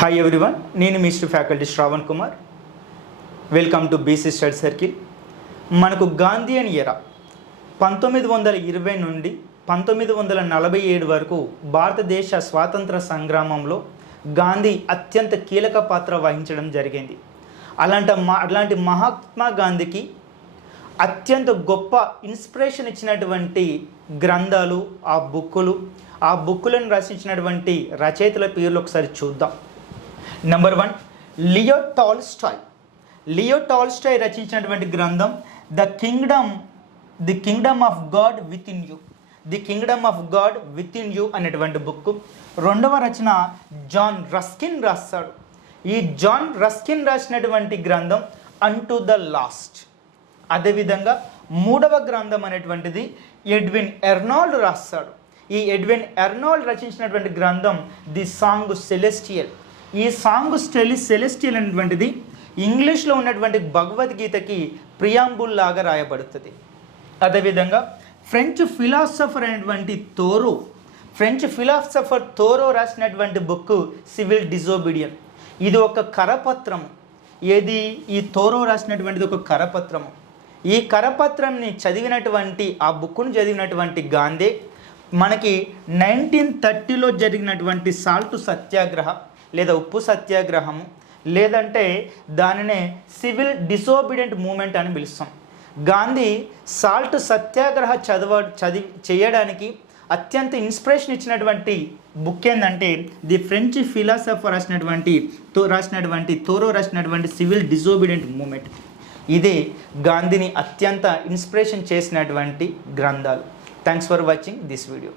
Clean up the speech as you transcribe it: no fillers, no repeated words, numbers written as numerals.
Hi everyone, నేను mister faculty Shravan Kumar. Welcome to BC study circle. మనకు Gandhian ఎరా 1920 నుండి 1947 వరకు భారతదేశ స్వాతంత్ర సంగ్రామంలో గాంధీ అత్యంత కీలక పాత్ర వహించడం జరిగింది. అలాంటి మహాత్మా గాంధీకి అత్యంత గొప్ప ఇన్స్పిరేషన్ ఇచ్చినటువంటి గ్రంథాలు, ఆ బుక్కులను రచించినటువంటి రచయితల పేర్లు ఒకసారి చూద్దాం. నెంబర్ 1, లియో టాల్స్టాయ్ రచించినటువంటి గ్రంథం the Kingdom of God with in you అనేటువంటి బుక్. రెండవ రచన జాన్ రస్కిన్ రాస్తాడు. ఈ జాన్ రస్కిన్ రాసినటువంటి గ్రంథం అంటు ద లాస్ట్. అదేవిధంగా మూడవ గ్రంథం అనేటువంటిది ఎడ్విన్ ఎర్నాల్డ్ రాస్తాడు. ఈ ఎడ్విన్ ఎర్నాల్డ్ రచించినటువంటి గ్రంథం ది సాంగ్ సెలెస్టియల్. ఈ సాంగ్ సెలెస్టియల్ అనేటువంటిది ఇంగ్లీష్లో ఉన్నటువంటి భగవద్గీతకి ప్రియాంబుల్ లాగా రాయబడుతుంది. అదేవిధంగా ఫ్రెంచ్ ఫిలాసఫర్ తోరో రాసినటువంటి బుక్ సివిల్ డిజోబీడియన్. ఇది ఒక కరపత్రము. ఈ తోరో రాసినటువంటిది ఒక కరపత్రము. ఈ కరపత్రంని ఆ బుక్ను చదివినటువంటి గాంధీ మనకి 1930లో జరిగినటువంటి సాల్ట్ సత్యాగ్రహ లేదా ఉప్పు సత్యాగ్రహము, లేదంటే దానినే సివిల్ డిసోబీడియంట్ మూమెంట్ అని పిలుస్తాం. గాంధీ సాల్ట్ సత్యాగ్రహ చేయడానికి అత్యంత ఇన్స్పిరేషన్ ఇచ్చినటువంటి బుక్ ఏంటంటే ది ఫ్రెంచ్ ఫిలాసఫర్ తోరో రాసినటువంటి సివిల్ డిసోబీడియంట్ మూమెంట్. ఇదే గాంధీని అత్యంత ఇన్స్పిరేషన్ చేసినటువంటి గ్రంథాలు. Thanks for watching this video.